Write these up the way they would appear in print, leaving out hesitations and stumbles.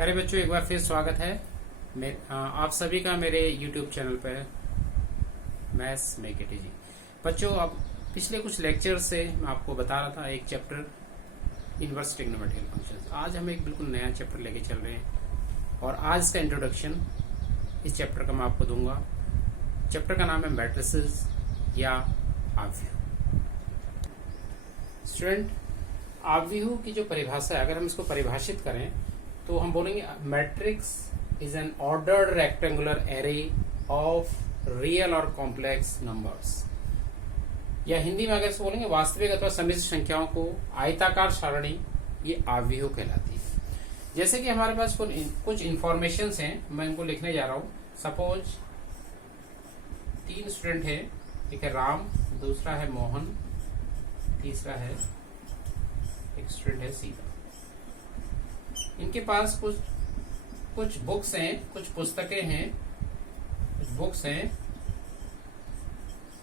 प्यारे बच्चों, एक बार फिर स्वागत है आप सभी का मेरे YouTube चैनल पर मैथ्स में केटी जी। बच्चों, अब पिछले कुछ लेक्चर से मैं आपको बता रहा था एक चैप्टर इनवर्स ट्रिग्नोमेट्रिकल फंक्शंस। आज हम एक बिल्कुल नया चैप्टर लेके चल रहे हैं और आज इसका इंट्रोडक्शन इस चैप्टर का मैं आपको दूंगा। चैप्टर का नाम है मैट्रिसेस या आव्यूह। स्टूडेंट, आव्यूह की जो परिभाषा है, अगर हम इसको परिभाषित करें तो हम बोलेंगे matrix is an ordered rectangular array of real और कॉम्प्लेक्स नंबर्स, या हिंदी में अगर इसको बोलेंगे वास्तविक अथवा सम्मिश्र संख्याओं को आयताकार सारणी, ये आव्यूह कहलाती है। जैसे कि हमारे पास कुछ इंफॉर्मेशन हैं, मैं इनको लिखने जा रहा हूं। सपोज 3 स्टूडेंट है, एक है राम, दूसरा है मोहन, तीसरा है एक स्टूडेंट है सीता। इनके पास कुछ बुक्स हैं, कुछ पुस्तकें हैं, कुछ बुक्स हैं,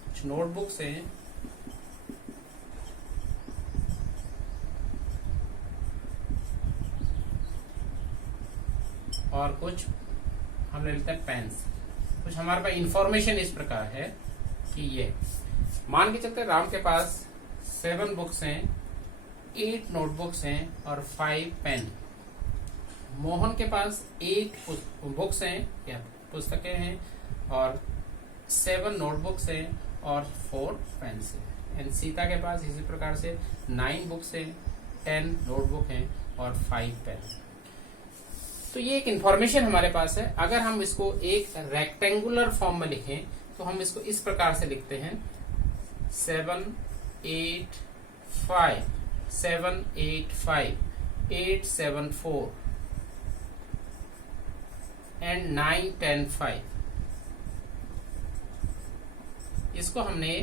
कुछ नोटबुक्स हैं, और कुछ हम ले लेते हैं पेन्स। कुछ हमारे पास इंफॉर्मेशन इस प्रकार है कि ये मान के चलते राम के पास 7 बुक्स हैं, 8 नोटबुक्स हैं और 5 पेन। मोहन के पास 8 बुक्स हैं या पुस्तकें हैं और 7 नोटबुक्स हैं और 4 पेन्स हैं। एंड सीता के पास इसी प्रकार से 9 बुक्स हैं, 10 नोटबुक हैं और 5 पेन। तो ये एक इंफॉर्मेशन हमारे पास है। अगर हम इसको एक रेक्टेंगुलर फॉर्म में लिखें तो हम इसको इस प्रकार से लिखते हैं 7 8 5 7 8 5 8 7 4 एंड 9 10 5। इसको हमने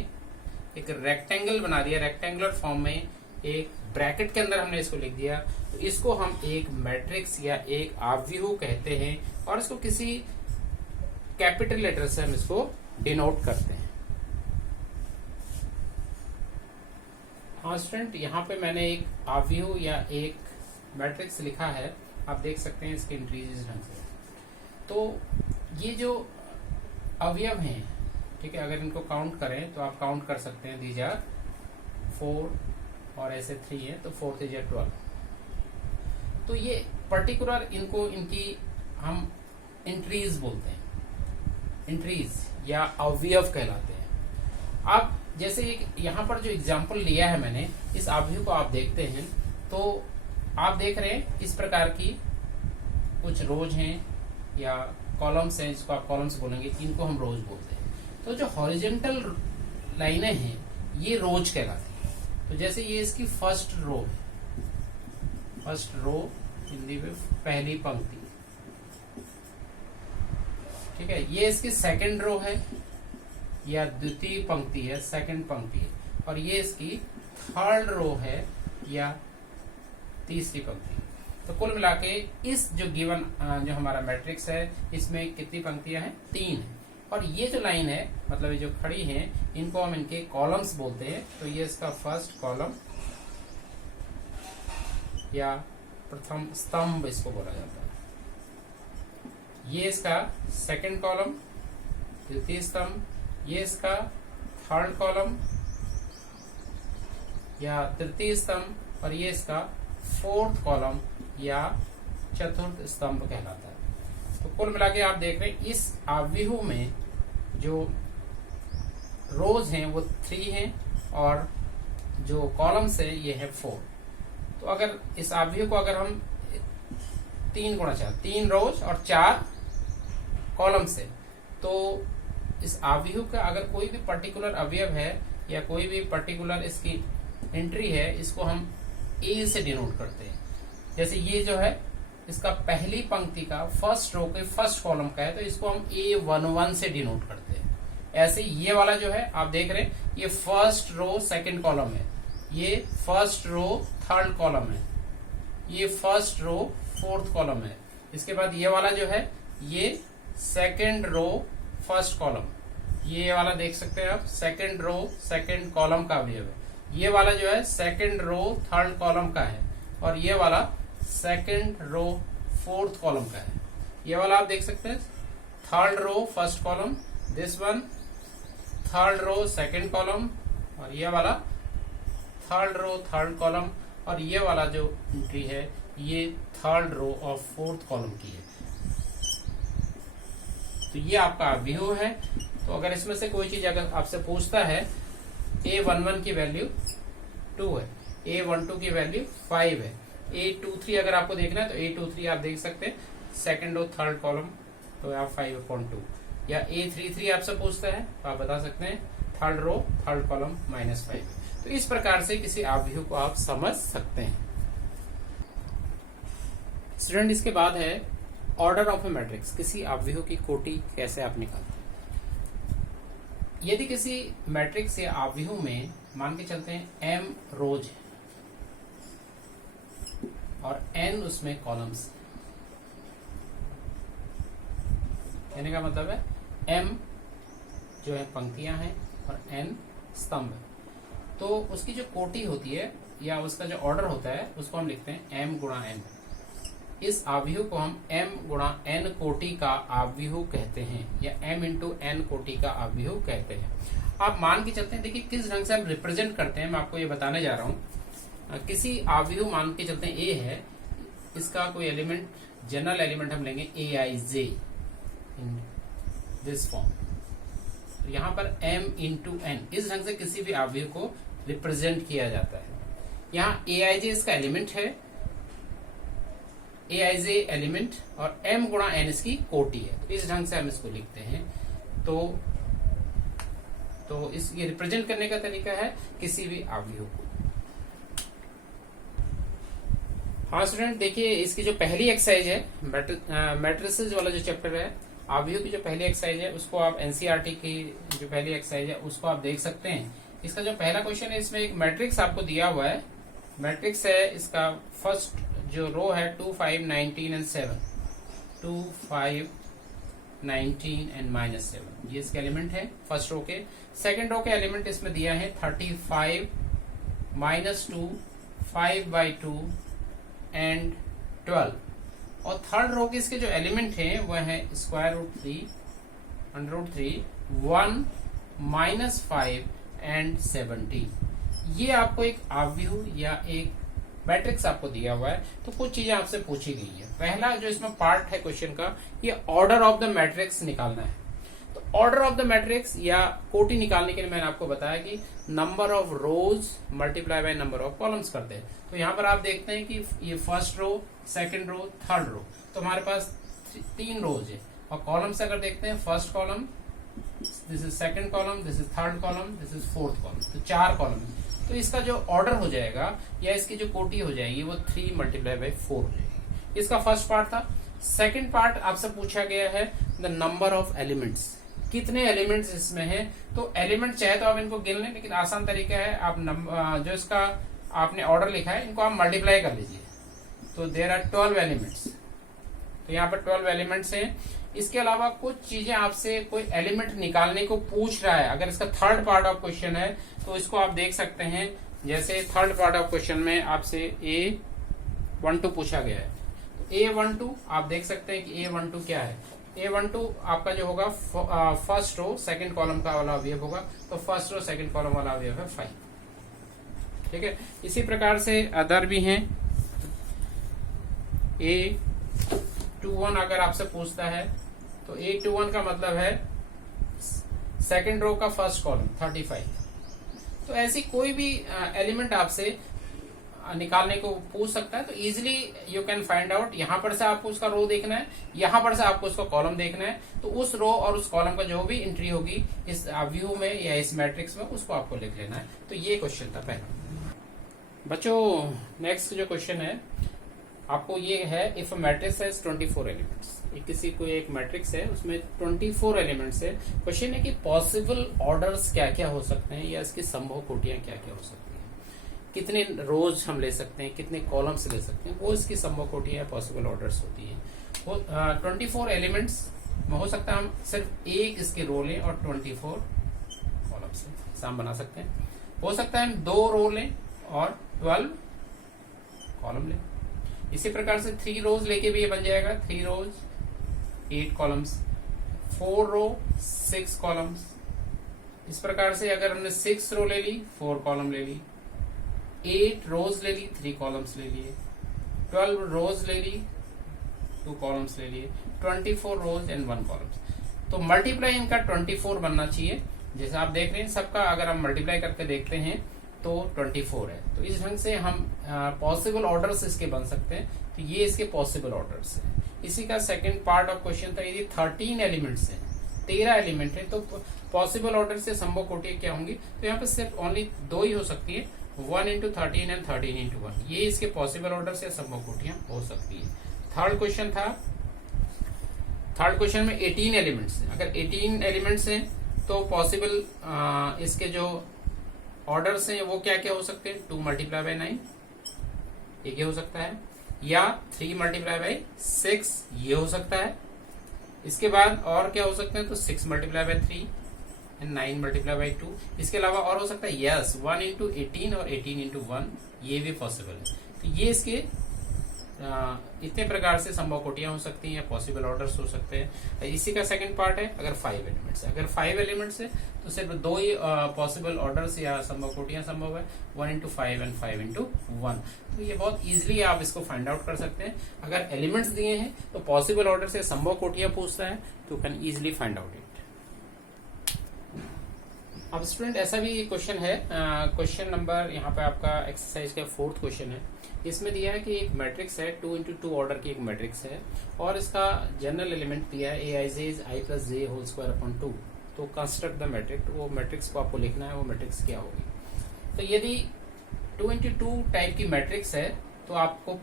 एक रेक्टेंगल बना दिया, रेक्टेंगुलर फॉर्म में एक ब्रैकेट के अंदर हमने इसको लिख दिया। तो इसको हम एक मैट्रिक्स या एक आव्यूह कहते हैं और इसको किसी कैपिटल लेटर से हम इसको डिनोट करते हैं। हाँ स्टूडेंट, यहाँ पे मैंने एक आव्यूह या एक मैट्रिक्स लिखा है, आप देख सकते हैं इसके एंट्रीज इस ढंग से। तो ये जो अवयव हैं, ठीक है, अगर इनको काउंट करें तो आप काउंट कर सकते हैं। दीज आर 4 और ऐसे 3 है तो 4 3 12। तो ये पर्टिकुलर इनकी हम एंट्रीज बोलते हैं, एंट्रीज या अवयव कहलाते हैं। अब जैसे यहाँ पर जो एग्जाम्पल लिया है मैंने, इस अवयव को आप देखते हैं तो आप देख रहे हैं इस प्रकार की कुछ रोज हैं या कॉलम्स हैं, इसको आप कॉलम्स बोलेंगे, इनको हम रोज बोलते हैं। तो जो हॉरिजॉन्टल लाइनें हैं ये रोज कहलाती है। तो जैसे ये इसकी फर्स्ट रो हिंदी में पहली पंक्ति, ठीक है। ये इसकी सेकंड रो है या द्वितीय पंक्ति है, सेकंड पंक्ति है। और ये इसकी थर्ड रो है या तीसरी पंक्ति। तो कुल मिला के इस जो गिवन जो हमारा मैट्रिक्स है इसमें कितनी पंक्तियां हैं? 3 है। और ये जो लाइन है, मतलब ये जो खड़ी हैं, इनको हम इनके कॉलम्स बोलते हैं। तो ये इसका फर्स्ट कॉलम या प्रथम स्तंभ इसको बोला जाता है। ये इसका सेकंड कॉलम, द्वितीय स्तंभ, ये इसका थर्ड कॉलम या तृतीय स्तंभ और ये इसका फोर्थ कॉलम या चतुर्थ स्तंभ कहलाता है। तो कुल मिला के आप देख रहे हैं इस आव्यूह में जो रोज हैं वो 3 हैं और जो कॉलम्स है ये है 4। तो अगर इस आव्यूह को अगर हम 3 गुणा 4, 3 रोज और 4 कॉलम्स है, तो इस आव्यूह का अगर कोई भी पर्टिकुलर अवयव है या कोई भी पर्टिकुलर इसकी एंट्री है, इसको हम ए से डिनोट करते हैं। जैसे ये जो है इसका पहली पंक्ति का फर्स्ट रो के फर्स्ट कॉलम का है, तो इसको हम A11 से डिनोट करते हैं। ऐसे ये वाला जो है आप देख रहे हैं, ये फर्स्ट रो सेकंड कॉलम है, ये फर्स्ट रो थर्ड कॉलम है, ये फर्स्ट रो फोर्थ कॉलम है। इसके बाद ये वाला जो है ये सेकंड रो फर्स्ट कॉलम, ये वाला देख सकते हैं आप, सेकंड रो सेकंड कॉलम का अवयव है। ये वाला जो है सेकंड रो थर्ड कॉलम का है और ये वाला सेकंड रो फोर्थ कॉलम का है। ये वाला आप देख सकते हैं, third row first column, this one third row second column, और ये वाला थर्ड रो थर्ड कॉलम, और ये वाला जो एंट्री है ये थर्ड रो और फोर्थ कॉलम की है। तो ये आपका व्यू है। तो अगर इसमें से कोई चीज अगर आपसे पूछता है, A11 की वैल्यू 2 है, A12 की वैल्यू 5 है, A23 अगर आपको देखना है तो A23 आप देख सकते हैं सेकंड रो थर्ड कॉलम, तो आप 5/2, या A33 आपसे पूछता है तो आप बता सकते हैं थर्ड रो थर्ड कॉलम -5। तो इस प्रकार से किसी आव्यूह को आप समझ सकते हैं। स्टूडेंट, इसके बाद है ऑर्डर ऑफ ए मैट्रिक्स। किसी आव्यूह की कोटि कैसे आप निकालते हैं। यदि किसी मैट्रिक्स या आव्यूह में मान के चलते हैं m रोज है और n उसमें कॉलम्स, कहने का मतलब है m जो है पंक्तियां हैं और n स्तंभ है, तो उसकी जो कोटि होती है या उसका जो ऑर्डर होता है उसको हम लिखते हैं m गुणा n। इस आव्यूह को हम m गुणा n कोटि का आव्यूह कहते हैं, या m इंटू n कोटि का आव्यूह कहते हैं। आप मान के चलते हैं, देखिए किस ढंग से हम रिप्रेजेंट करते हैं, मैं आपको ये बताने जा रहा हूँ। किसी आव्यूह मान के चलते हैं a है, इसका कोई एलिमेंट जनरल एलिमेंट हम लेंगे aij इन दिस फॉर्म। यहाँ पर m इंटू n, इस ढंग से किसी भी आव्यूह को रिप्रेजेंट किया जाता है। यहाँ aij इसका एलिमेंट है, aij एलिमेंट और m गुणा n इसकी कोटि है, तो इस ढंग से हम इसको लिखते हैं। तो इस ये रिप्रेजेंट करने का तरीका है किसी भी आव्यूह को। हाँ स्टूडेंट, देखिए इसकी जो पहली एक्सरसाइज है, मैट्रिसेस वाला जो चैप्टर है, आव्यूह की जो पहली एक्सरसाइज है उसको आप एनसीईआरटी की जो पहली एक्सरसाइज है उसको आप देख सकते हैं। इसका जो पहला क्वेश्चन है, इसमें एक मैट्रिक्स आपको दिया हुआ है, मैट्रिक्स है इसका फर्स्ट जो रो है 2, 5, 19 एंड 7, 2, 5, 19 एंड -7, ये इसके एलिमेंट है फर्स्ट रो के। सेकंड रो के एलिमेंट इसमें दिया है 35, -2, 5/2 एंड 12, और थर्ड रो के इसके जो एलिमेंट हैं वह है √3, √3, 1, -5 एंड 17। ये आपको एक आव्यूह या एक मैट्रिक्स आपको दिया हुआ है, तो कुछ चीजें आपसे पूछी गई है। पहला जो इसमें पार्ट है क्वेश्चन का, ये ऑर्डर ऑफ द मैट्रिक्स निकालना है। तो ऑर्डर ऑफ द मैट्रिक्स या कोटि निकालने के लिए मैंने आपको बताया कि number of rose multiply by number of columns करते हैं। तो यहाँ पर आप देखते हैं कि ये first row, second row, third row, तो हमारे पास 3 रोज है, और कॉलम्स अगर देखते हैं first column, this is second column, this is third column, this is fourth column, तो 4 कॉलम है। तो इसका जो ऑर्डर हो जाएगा या इसकी जो कोटि हो जाएगी वो 3 × 4 हो जाएगी। इसका फर्स्ट पार्ट था। सेकंड पार्ट आपसे पूछा गया है द नंबर ऑफ एलिमेंट्स, कितने एलिमेंट्स इसमें हैं। तो एलिमेंट चाहे तो आप इनको गिन लें, लेकिन आसान तरीका है आप जो इसका आपने ऑर्डर लिखा है इनको आप मल्टीप्लाई कर लीजिए। तो देयर आर 12 एलिमेंट्स, तो यहाँ पर 12 एलिमेंट्स हैं। इसके अलावा कुछ चीजें आपसे कोई एलिमेंट निकालने को पूछ रहा है, अगर इसका थर्ड पार्ट ऑफ क्वेश्चन है तो इसको आप देख सकते हैं। जैसे थर्ड पार्ट ऑफ क्वेश्चन में आपसे A12 पूछा गया है, तो A12 आप देख सकते हैं कि A12 क्या है। A12 आपका जो होगा फर्स्ट रो सेकंड कॉलम का वाला अवयव होगा, तो फर्स्ट रो सेकंड कॉलम वाला अवयव है 5। ठीक है, इसी प्रकार से अदर भी हैं। A21 अगर आपसे पूछता है तो A21 का मतलब है सेकंड रो का फर्स्ट कॉलम 35। तो ऐसी कोई भी एलिमेंट आपसे निकालने को पूछ सकता है, तो easily you can find out. यहां पर से आपको उसका रो देखना है, यहां पर से आपको उसका कॉलम देखना है, तो उस रो और उस कॉलम का जो भी एंट्री होगी इस व्यू में या इस मैट्रिक्स में उसको आपको लिख लेना है। तो ये क्वेश्चन था पहला। बच्चों, नेक्स्ट जो क्वेश्चन है आपको ये है, इफ मैट्रिक्स है 24 एलिमेंट्स, किसी कोई एक मैट्रिक्स है उसमें 24 एलिमेंट्स है। क्वेश्चन है कि पॉसिबल ऑर्डर्स क्या क्या हो सकते हैं या इसकी संभव कोटियां क्या क्या हो सकती हैं, कितने रोज हम ले सकते हैं, कितने कॉलम्स ले सकते हैं, वो इसकी संभव कोटियां पॉसिबल ऑर्डर्स होती हैं। वो 24 एलिमेंट्स में हो सकता है हम सिर्फ एक इसके रो लें और 24 कॉलम्स हम बना सकते हैं। हो सकता है हम 2 रो लें और 12 कॉलम लें। इसी प्रकार से 3 रोज लेके भी ये बन जाएगा, 3 रोज 8 कॉलम्स, 4 रो 6 कॉलम्स। इस प्रकार से अगर हमने 6 रो ले ली 4 कॉलम ले ली, 8 रोज ले ली 3 कॉलम्स ले लिए, 12 रोज ले ली 2 कॉलम्स ले लिए, 24 रोज एंड 1 कॉलम्स। तो मल्टीप्लाई इनका 24 बनना चाहिए। जैसे आप देख रहे हैं सबका अगर हम मल्टीप्लाई करके देखते हैं तो 24 है। तो इस ढंग से हम पॉसिबल ऑर्डर्स इसके बन सकते हैं। तो ये इसके पॉसिबल ऑर्डर्स हैं। इसी का सेकंड पार्ट ऑफ क्वेश्चन था, यदि 13 एलिमेंट्स हैं, 13 एलिमेंट है, तो पॉसिबल ऑर्डर से संभव कोटियां क्या होंगी? तो यहाँ पे सिर्फ ओनली 2 ही हो सकती है, 1 into 13 एंड 13 into 1। ये इसके पॉसिबल ऑर्डर से संभव कोटियां हो सकती है। थर्ड क्वेश्चन था, थर्ड क्वेश्चन में 18 एलिमेंट्स हैं। अगर 18 एलिमेंट्स हैं तो पॉसिबल इसके जो ऑर्डर्स हैं वो क्या क्या हो सकते हैं? 2 multiply by 9 ये हो सकता है, या 3 multiply by 6 ये हो सकता है। इसके बाद और क्या हो सकते हैं? तो 6 multiply by 3 and 9 multiply by 2। इसके अलावा और हो सकता है यस 1 into 18 और 18 into 1 ये भी पॉसिबल है। तो ये इसके इतने प्रकार से संभव कोटियां हो सकती हैं या पॉसिबल ऑर्डर्स हो सकते हैं। इसी का सेकंड पार्ट है, अगर 5 एलिमेंट्स है, अगर 5 एलिमेंट्स है तो सिर्फ 2 ही पॉसिबल ऑर्डर्स या संभव कोटियां संभव है, 1 into 5 एंड 5 into 1। तो ये बहुत इजीली आप इसको फाइंड आउट कर सकते हैं। अगर एलिमेंट्स दिए हैं तो पॉसिबल ऑर्डर से संभव कोटियां पूछता है तो can easily find out it. अब स्टूडेंट ऐसा भी क्वेश्चन है, क्वेश्चन नंबर यहाँ पे आपका एक्सरसाइज का 4th क्वेश्चन है। इसमें दिया है कि एक मैट्रिक्स है, 2 into 2 ऑर्डर की एक मैट्रिक्स है और इसका जनरल एलिमेंट दिया है aij is i plus j whole square upon 2। तो कंस्ट्रक्ट द मैट्रिक्स, वो मैट्रिक्स को आपको लिखना है, वो मैट्रिक्स क्या होगी। तो यदि 2 into 2 टाइप की मैट्रिक्स है तो आपको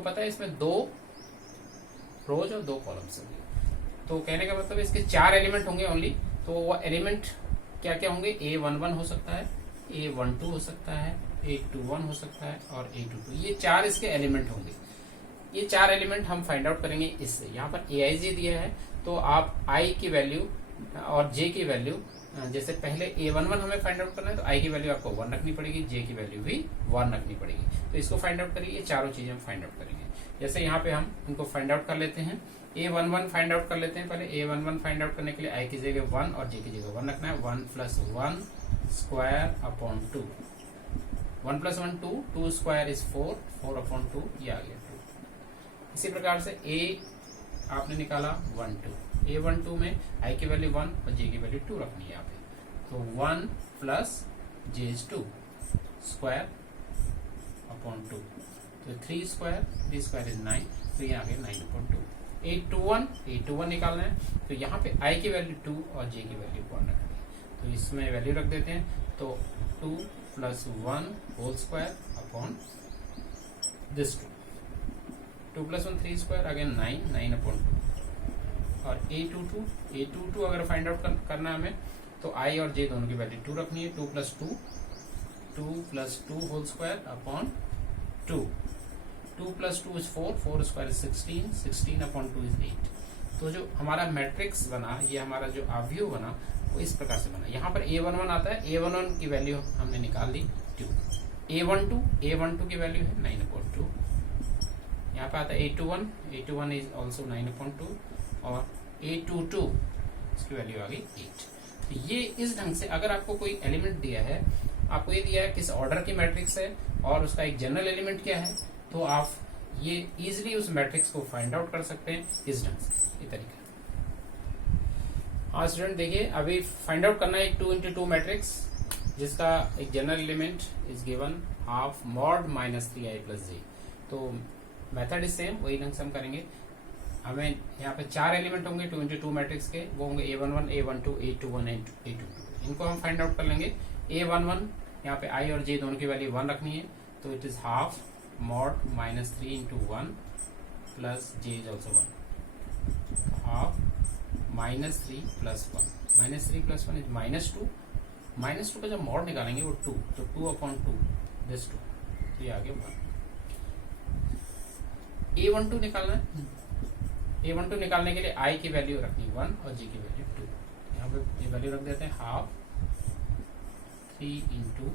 पता है इसमें 2 रोज और 2 कॉलम्स होंगे। तो कहने का मतलब इसके 4 एलिमेंट होंगे ओनली। तो वो एलिमेंट क्या क्या होंगे? A11 हो सकता है, A12 हो सकता है, A21 हो सकता है और A22। ये 4 इसके एलिमेंट होंगे। ये 4 एलिमेंट हम फाइंड आउट करेंगे इससे। यहाँ पर aij दिया है तो आप i की वैल्यू और j की वैल्यू, जैसे पहले A11 हमें फाइंड आउट करना है तो i की वैल्यू आपको 1 रखनी पड़ेगी, j की वैल्यू भी 1 रखनी पड़ेगी। तो इसको फाइंड आउट करिए, ये चारों चीजें हम फाइंड आउट करेंगे। जैसे यहाँ पे हम इनको फाइंड आउट कर लेते हैं, A11 फाइंड आउट कर लेते हैं। पहले A11 फाइंड आउट करने के लिए i की जगह 1 और j की जगह 1 रखना है। 1 + 1 square upon 2, 1 + 1 2, 2 square is 4, 4 upon 2 ये आ गया 2। इसी प्रकार से a आपने निकाला 1 2, A12 में i की वैल्यू 1 और j की वैल्यू 2 रखनी है यहाँ पे। तो 1 + j is 2 स्क्वायर अपॉन 2, तो 3 स्क्वायर, 3 स्क्वायर इज 9, तो ये आ गया 9 अपॉन 2। A21 निकालना है तो यहाँ पे i की वैल्यू 2 और j की वैल्यू 1 रखनी है। तो इसमें वैल्यू रख देते हैं, तो 2 + 1 whole square upon this 2 + 1 3 square again 9 upon 2। और A22 अगर फाइंड आउट करना हमें तो i और j दोनों की वैल्यू 2 रखनी है। 2 + 2 whole square upon 2, 2 + 2 is 4, 4 square is 16, 16 upon 2 is 8। तो जो हमारा मैट्रिक्स बना, ये हमारा जो आव्यूह बना वो इस प्रकार से बना। यहाँ पर A11 आता है, A11 की वैल्यू हमने निकाल दी 2। A12 की वैल्यू है 9 अपॉन 2। यहाँ पे आता है A21 इज ऑल्सो 9 अपॉन 2 और A22 इसकी वैल्यू आ गई 8। तो ये इस ढंग से अगर आपको कोई एलिमेंट दिया है, आपको ये दिया है किस ऑर्डर की मैट्रिक्स है और उसका एक जनरल एलिमेंट क्या है, तो आप ये इजिली उस मैट्रिक्स को फाइंड आउट कर सकते हैं इस ढंग से, ये तरीका। हाँ स्टूडेंट देखिए, अभी फाइंड आउट करना है एक 2 into 2 मैट्रिक्स जिसका एक general element is given half mod -3i + j। तो मेथड इज सेम, वही ढंग से हम करेंगे। हमें यहाँ पे 4 एलिमेंट होंगे 2 into 2 मैट्रिक्स के, वो होंगे A11, A12, A21 and A22। इनको हम फाइंड आउट कर लेंगे। A11 यहाँ पे i और j दोनों की वैल्यू 1 रखनी है, तो it is half mod -3 into 1 plus j is also 1, half -3 + 1, -3 + 1 is -2, -2 का जब मॉड निकालेंगे वो 2, तो 2 अपॉन 2 दिस 2, तो ये आ गया 1। A12 निकालना है, A12 निकालने के लिए i की वैल्यू रखनी 1 और j की वैल्यू 2। यहाँ पे ये वैल्यू रख देते हैं, half 3 into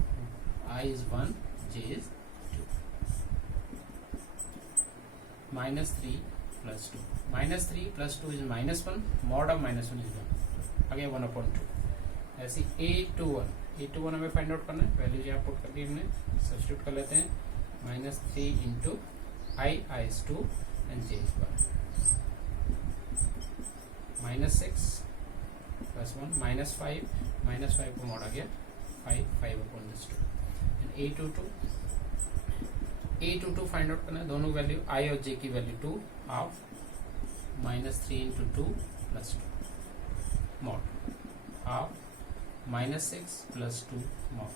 i is 1, j is 2। -3 + 2, -3 + 2 is -1, mod of -1 is 1, आगे 1/2। ऐसे a21 हमें फाइंड आउट करना है, वैल्यू यहाँ पुट करके हमने सब्स्टिट्यूट कर लेते हैं, -3 इंटू i2 एंड j = -6 + 1 -5 को mod आ गया 5/2 एंड a22 फाइंड आउट करना है, दोनों वैल्यू i और j की value 2 half -3 into 2 + 2 mod half -6 + 2 mod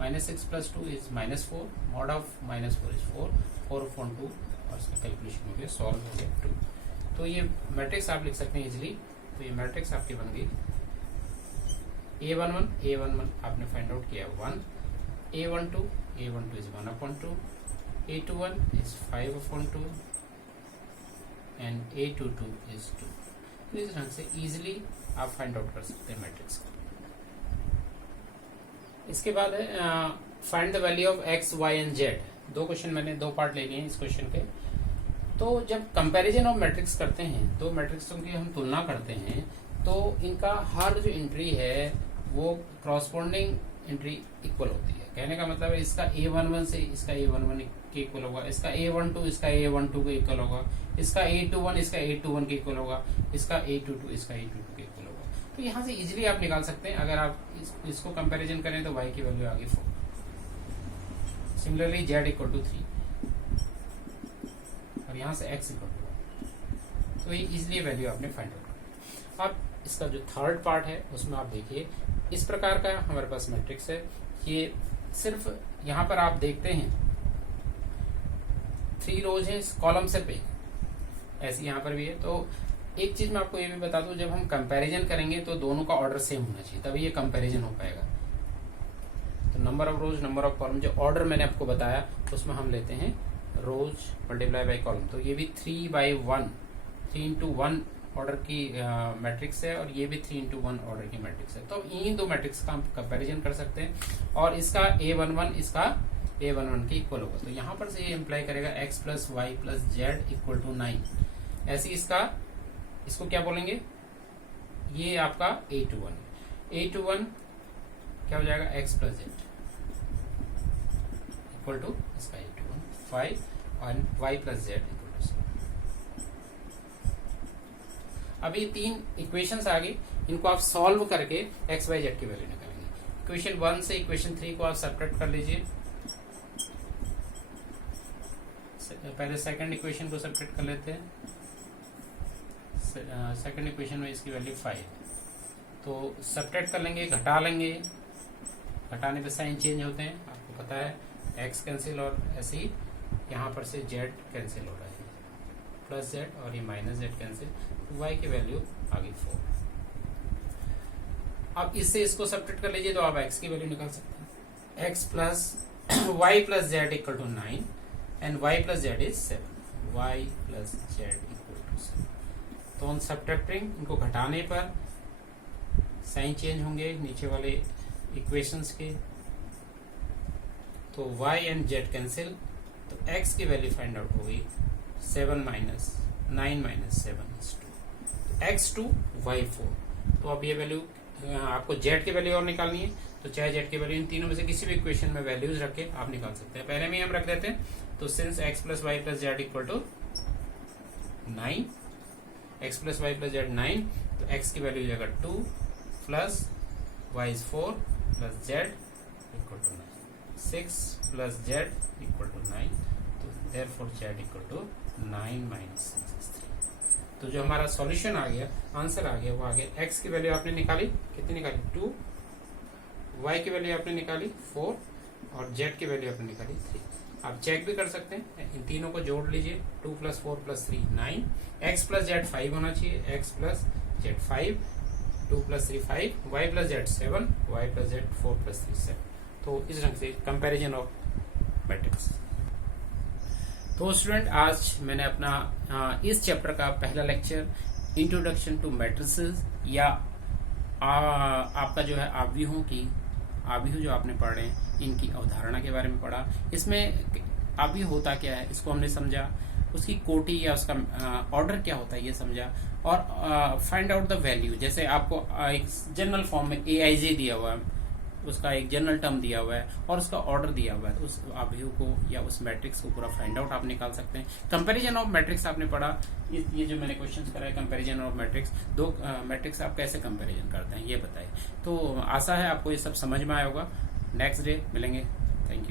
-6 + 2 is -4, mod of -4 is 4/2 और इसका कैलकुलेशन हो गया, सॉल्व हो गया 2। तो ये मैट्रिक्स आप लिख सकते हैं इजिली। तो ये मैट्रिक्स आपकी बन गई a11 आपने फाइंड आउट किया 1, a12 is 1/2, a21 is 5/2 and a22 is 2। तो इस ढंग से इजिली आप फाइंड आउट कर सकते हैं मैट्रिक्स को। इसके बाद है find the value of x, y and z। दो क्वेश्चन मैंने 2 पार्ट ले लिए हैं इस क्वेश्चन के। तो जब कंपैरिजन ऑफ मैट्रिक्स करते हैं, दो मैट्रिक्सों की हम तुलना करते हैं, तो इनका हर जो एंट्री है वो कॉरस्पॉन्डिंग एंट्री इक्वल होती है। कहने का मतलब है इसका a11 से इसका a11 के इक्वल होगा, इसका a12 इसका a12 के इक्वल होगा, इसका a21 इसका a21 के इक्वल होगा, इसका a22 इसका a22 के इक्वल होगा। तो यहाँ से इजीली आप निकाल सकते हैं। अगर आप इसको कंपैरिजन करें तो y की वैल्यू आ गई 4, सिमिलरली z = 3 और यहाँ से x = 1। तो ये इजिली वैल्यू आपने फाइंड आउट कर। अब इसका जो थर्ड पार्ट है उसमें आप देखिए, इस प्रकार का हमारे पास मैट्रिक्स है। ये सिर्फ यहाँ पर आप देखते हैं 3 रोज है कॉलम से पे, ऐसे यहाँ पर भी है। तो एक चीज मैं आपको ये भी बता दूं, जब हम कंपैरिजन करेंगे तो दोनों का ऑर्डर सेम होना चाहिए, तभी ये कंपैरिजन हो पाएगा। तो number of rose, number of column, जो ऑर्डर मैंने आपको बताया उसमें हम लेते हैं रोज मल्टीप्लाई बाय कॉलम। तो ये भी 3/1 3x1 ऑर्डर की मैट्रिक्स है और ये भी 3x1 ऑर्डर की मैट्रिक्स है। तो इन दो मैट्रिक्स का हम कंपैरिजन कर सकते हैं और इसका a11 इसका a11 के इक्वल होगा। तो यहाँ पर से ये इम्प्लाई करेगा x + y + z = 9। ऐसे इसको क्या बोलेंगे, ये आपका a21 क्या हो जाएगा, x + z = इसका a21 5 और y + z = 7। अब ये 3 इक्वेशंस आ गई, इनको आप सॉल्व करके x, y, z की वैल्यू निकालेंगे। इक्वेशन 1 से इक्वेशन 3 को आप सब्ट्रैक्ट कर लीजिए। पहले सेकंड इक्वेशन को सब्ट्रैक्ट कर लेते हैं। सेकंड इक्वेशन में इसकी वैल्यू 5, तो सब्ट्रैक्ट कर लेंगे, घटा लेंगे, घटाने पे साइन चेंज होते हैं, आपको पता है, x कैंसिल और ऐसे ही यहाँ पर से z कैंसिल हो रहा है, +z और ये -z कैंसिल, तो y की वैल्यू आ गई 4। अब इससे इसको सब्ट्रैक्ट कर लीजिए तो आप x की वैल्यू निकाल सकते हैं। x + y + z = 9 and y + z is 7, y + z = 7। तो ऑन सब्ट्रैक्टिंग, इनको घटाने पर साइन चेंज होंगे नीचे वाले इक्वेशंस के, तो y एंड z कैंसिल, तो x की वैल्यू फाइंड आउट हो गई 7 - 9 - 7 is 2, तो x2 y4। तो अब ये वैल्यू आपको z की वैल्यू और निकालनी है, तो चाहे z की वैल्यू इन तीनों में से किसी भी इक्वेशन में वैल्यूज रख के आप निकाल सकते हैं। पहले में हम रख देते हैं, तो since x + y + z = 9, x + y + z 9, तो x की वैल्यू जाएगा 2 + y is 4 + z = 9, 6 + z = 9, तो therefore z = 9 - 6 is 3। तो जो हमारा सॉल्यूशन आ गया, आंसर आ गया, वो आ गया x की वैल्यू आपने निकाली, कितनी निकाली 2, y की वैल्यू आपने निकाली 4 और z की वैल्यू आपने निकाली 3। आप चेक भी कर सकते हैं, इन तीनों को जोड़ लीजिए, 2 + 4 + 3 9, x + z 5 होना चाहिए, x + z 5, 2 + 3 5, y + z 7, y + z 4 + 3 7। तो इस ढंग से कंपैरिजन ऑफ मैट्रिक्स। तो स्टूडेंट, आज मैंने अपना इस चैप्टर का पहला लेक्चर इंट्रोडक्शन टू मैट्रिसेस या आपका जो है आव्यूह जो आपने पढ़ रहे हैं, इनकी अवधारणा के बारे में पढ़ा। इसमें आव्यूह होता क्या है इसको हमने समझा, उसकी कोटि या उसका ऑर्डर क्या होता है ये समझा, और फाइंड आउट द वैल्यू। जैसे आपको एक जनरल फॉर्म में AIJ दिया हुआ है, उसका एक जनरल टर्म दिया हुआ है और उसका ऑर्डर दिया हुआ है, तो उस अवयव को या उस मैट्रिक्स को पूरा फाइंड आउट आप निकाल सकते हैं। कंपैरिजन ऑफ मैट्रिक्स आपने पढ़ा, ये जो मैंने क्वेश्चंस कराया कंपैरिजन ऑफ मैट्रिक्स, दो मैट्रिक्स आप कैसे कंपैरिजन करते हैं ये बताइए। तो आशा है आपको ये सब समझ में आया होगा। नेक्स्ट डे मिलेंगे। Thank you.